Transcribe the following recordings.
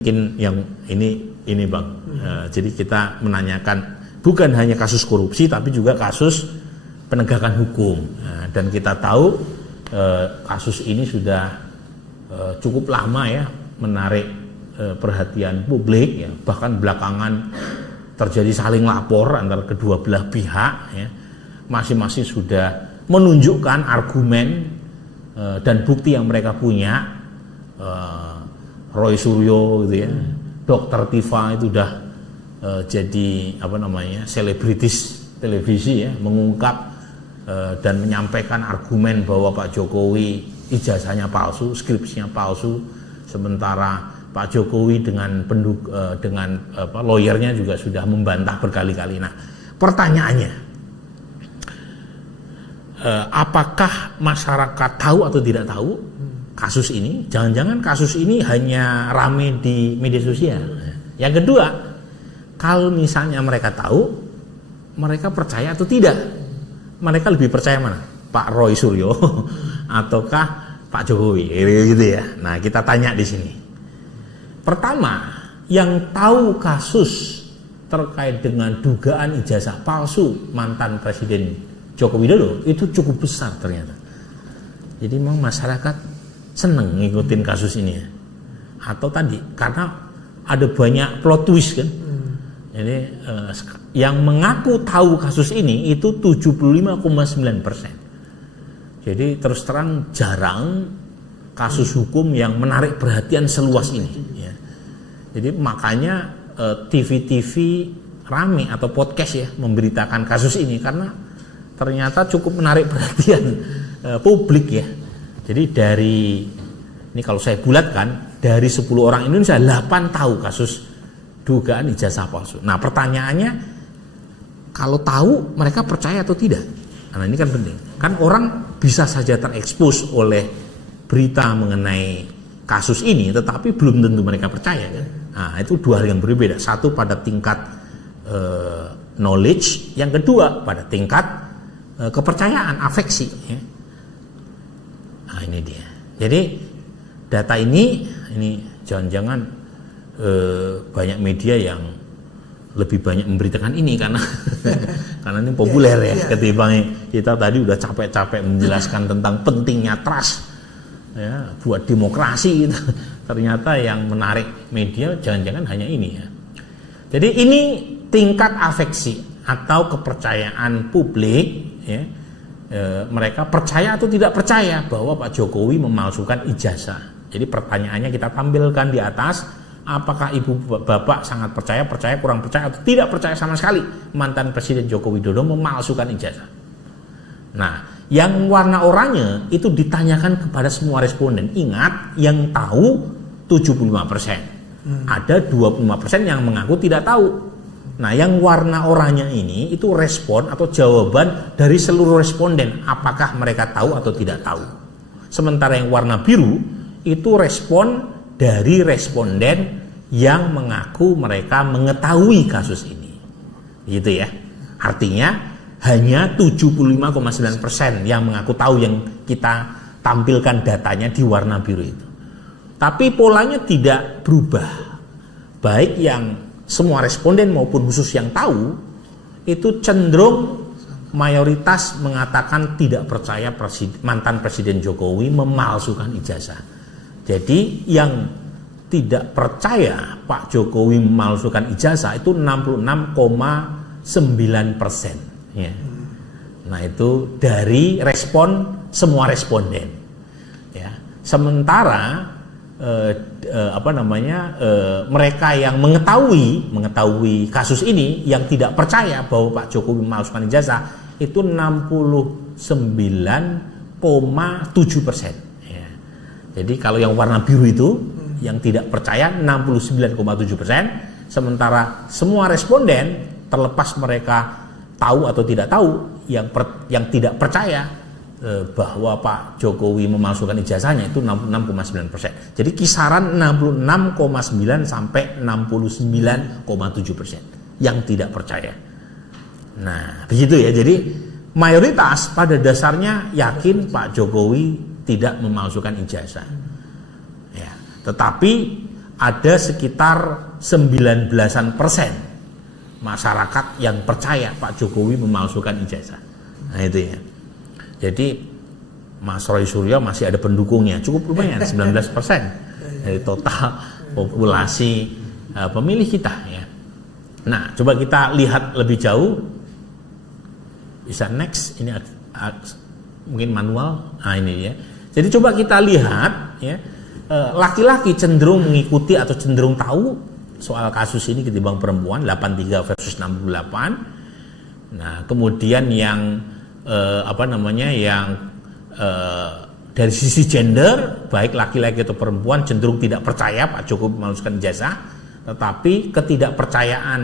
Mungkin yang ini Bang, jadi kita menanyakan bukan hanya kasus korupsi tapi juga kasus penegakan hukum. Dan kita tahu kasus ini sudah cukup lama ya menarik perhatian publik ya, bahkan belakangan terjadi saling lapor antara kedua belah pihak ya, masing-masing sudah menunjukkan argumen dan bukti yang mereka punya. Roy Suryo gitu ya, Dokter Tifa itu udah jadi selebritis televisi ya, mengungkap dan menyampaikan argumen bahwa Pak Jokowi ijazahnya palsu, skripsinya palsu, sementara Pak Jokowi dengan lawyernya juga sudah membantah berkali-kali. Nah, pertanyaannya, apakah masyarakat tahu atau tidak tahu kasus ini? Jangan-jangan kasus ini hanya rame di media sosial. Yang kedua, kalau misalnya mereka tahu, mereka percaya atau tidak? Mereka lebih percaya mana? Pak Roy Suryo ataukah Pak Jokowi? Gitu ya. Nah, kita tanya di sini. Pertama, yang tahu kasus terkait dengan dugaan ijazah palsu mantan Presiden Joko Widodo itu cukup besar ternyata. Jadi memang masyarakat seneng ngikutin kasus ini ya. Atau tadi karena ada banyak plot twist kan. Jadi yang mengaku tahu kasus ini itu 75,9%. Jadi terus terang jarang kasus hukum yang menarik perhatian seluas ini ya. Jadi makanya TV-TV rame atau podcast ya memberitakan kasus ini karena ternyata cukup menarik perhatian publik ya. Jadi ini kalau saya bulatkan, dari 10 orang Indonesia 8 tahu kasus dugaan ijazah palsu. Nah, pertanyaannya, kalau tahu mereka percaya atau tidak? Nah, ini kan penting. Kan orang bisa saja terekspos oleh berita mengenai kasus ini, tetapi belum tentu mereka percaya kan. Nah, itu dua hal yang berbeda. Satu pada tingkat knowledge, yang kedua pada tingkat kepercayaan, afeksi ya. Nah, ini dia. Jadi data ini jangan-jangan banyak media yang lebih banyak memberitakan ini karena karena ini populer ya, ketimbang kita tadi udah capek-capek menjelaskan tentang pentingnya trust ya buat demokrasi gitu. Ternyata yang menarik media jangan-jangan hanya ini ya. Jadi ini tingkat afeksi atau kepercayaan publik ya. Mereka percaya atau tidak percaya bahwa Pak Jokowi memalsukan ijazah. Jadi pertanyaannya kita tampilkan di atas, apakah ibu bapak sangat percaya, kurang percaya, atau tidak percaya sama sekali mantan Presiden Joko Widodo memalsukan ijazah. Nah, yang warna oranye itu ditanyakan kepada semua responden. Ingat, yang tahu 75%. Ada 25% yang mengaku tidak tahu. Nah, yang warna oranye ini itu respon atau jawaban dari seluruh responden, apakah mereka tahu atau tidak tahu. Sementara yang warna biru itu respon dari responden yang mengaku mereka mengetahui kasus ini. Gitu ya. Artinya hanya 75,9% yang mengaku tahu, yang kita tampilkan datanya di warna biru itu. Tapi polanya tidak berubah. Baik yang semua responden maupun khusus yang tahu itu cenderung mayoritas mengatakan tidak percaya mantan Presiden Jokowi memalsukan ijazah. Jadi yang tidak percaya Pak Jokowi memalsukan ijazah itu 66,9% ya. Nah, itu dari respon semua responden ya. Sementara mereka yang mengetahui kasus ini yang tidak percaya bahwa Pak Jokowi memalsukan ijazah itu 69,7% ya. Jadi kalau yang warna biru itu yang tidak percaya 69,7%, sementara semua responden terlepas mereka tahu atau tidak tahu, yang tidak percaya bahwa Pak Jokowi memalsukan ijazahnya itu 66,9%. Jadi kisaran 66,9 sampai 69,7% yang tidak percaya. Nah, begitu ya. Jadi mayoritas pada dasarnya yakin Pak Jokowi tidak memalsukan ijazah. Ya, tetapi ada sekitar 19% masyarakat yang percaya Pak Jokowi memalsukan ijazah. Nah itu ya. Jadi Mas Roy Suryo masih ada pendukungnya, cukup lumayan 19% dari total populasi pemilih kita ya. Nah, coba kita lihat lebih jauh. Bisa next, ini mungkin manual. Nah ini ya. Jadi coba kita lihat ya, laki-laki cenderung mengikuti atau cenderung tahu soal kasus ini ketimbang perempuan, 83 versus 68. Nah, kemudian yang dari sisi gender, baik laki-laki atau perempuan cenderung tidak percaya Pak Jokowi memalsukan ijazah, tetapi ketidakpercayaan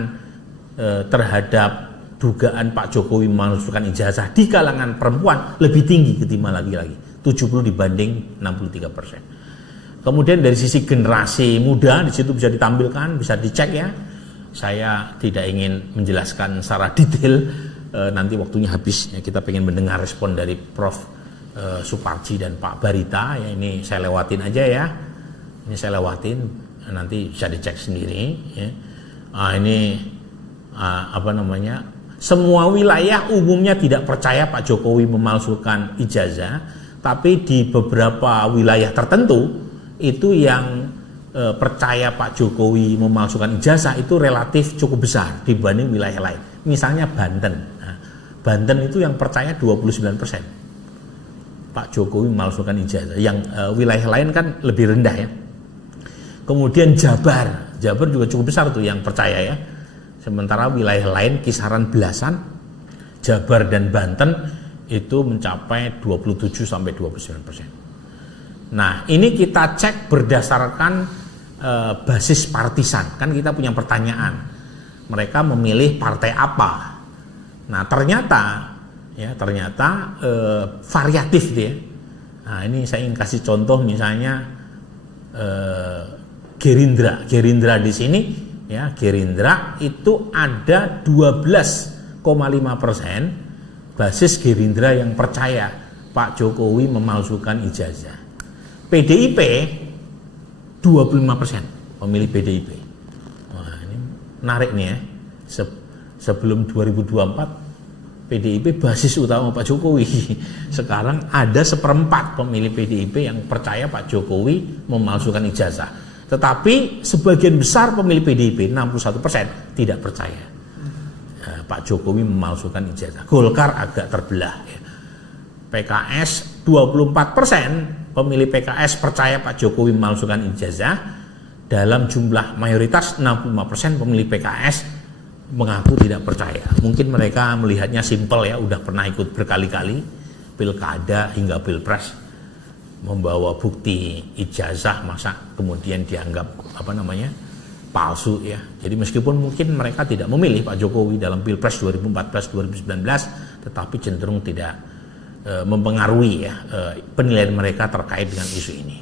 terhadap dugaan Pak Jokowi memalsukan ijazah di kalangan perempuan lebih tinggi ketimbang laki-laki, 70 dibanding 63%. Kemudian dari sisi generasi muda, di situ bisa ditampilkan, bisa dicek ya. Saya tidak ingin menjelaskan secara detail, nanti waktunya habis. Ya, kita pengen mendengar respon dari Prof. Suparji dan Pak Barita. Ya, ini saya lewatin aja ya. Ini saya lewatin, nanti bisa dicek sendiri. Ya. Semua wilayah umumnya tidak percaya Pak Jokowi memalsukan ijazah, tapi di beberapa wilayah tertentu itu yang percaya Pak Jokowi memalsukan ijazah itu relatif cukup besar dibanding wilayah lain. Misalnya Banten. Nah, Banten itu yang percaya 29% Pak Jokowi memalsukan ijazah. Yang wilayah lain kan lebih rendah ya. Kemudian Jabar juga cukup besar tuh yang percaya ya. Sementara wilayah lain kisaran belasan. Jabar dan Banten itu mencapai 27 sampai 29%. Nah, ini kita cek berdasarkan basis partisan. Kan kita punya pertanyaan. Mereka memilih partai apa? Nah, ternyata variatif dia. Nah, ini saya ingin kasih contoh misalnya Gerindra. Gerindra di sini ya, Gerindra itu ada 12,5% basis Gerindra yang percaya Pak Jokowi memalsukan ijazah. PDIP 25% pemilih PDIP. Wah, ini menarik nih ya. Sebelum 2024 PDIP basis utama Pak Jokowi. Sekarang ada 1/4 pemilih PDIP yang percaya Pak Jokowi memalsukan ijazah. Tetapi sebagian besar pemilih PDIP 61% tidak percaya Pak Jokowi memalsukan ijazah. Golkar agak terbelah ya. PKS 24% pemilih PKS percaya Pak Jokowi memalsukan ijazah. Dalam jumlah mayoritas 65% pemilih PKS mengaku tidak percaya. Mungkin mereka melihatnya simpel ya, udah pernah ikut berkali-kali pilkada hingga pilpres membawa bukti ijazah, masa kemudian dianggap palsu ya. Jadi meskipun mungkin mereka tidak memilih Pak Jokowi dalam pilpres 2014-2019, tetapi cenderung tidak mempengaruhi ya penilaian mereka terkait dengan isu ini.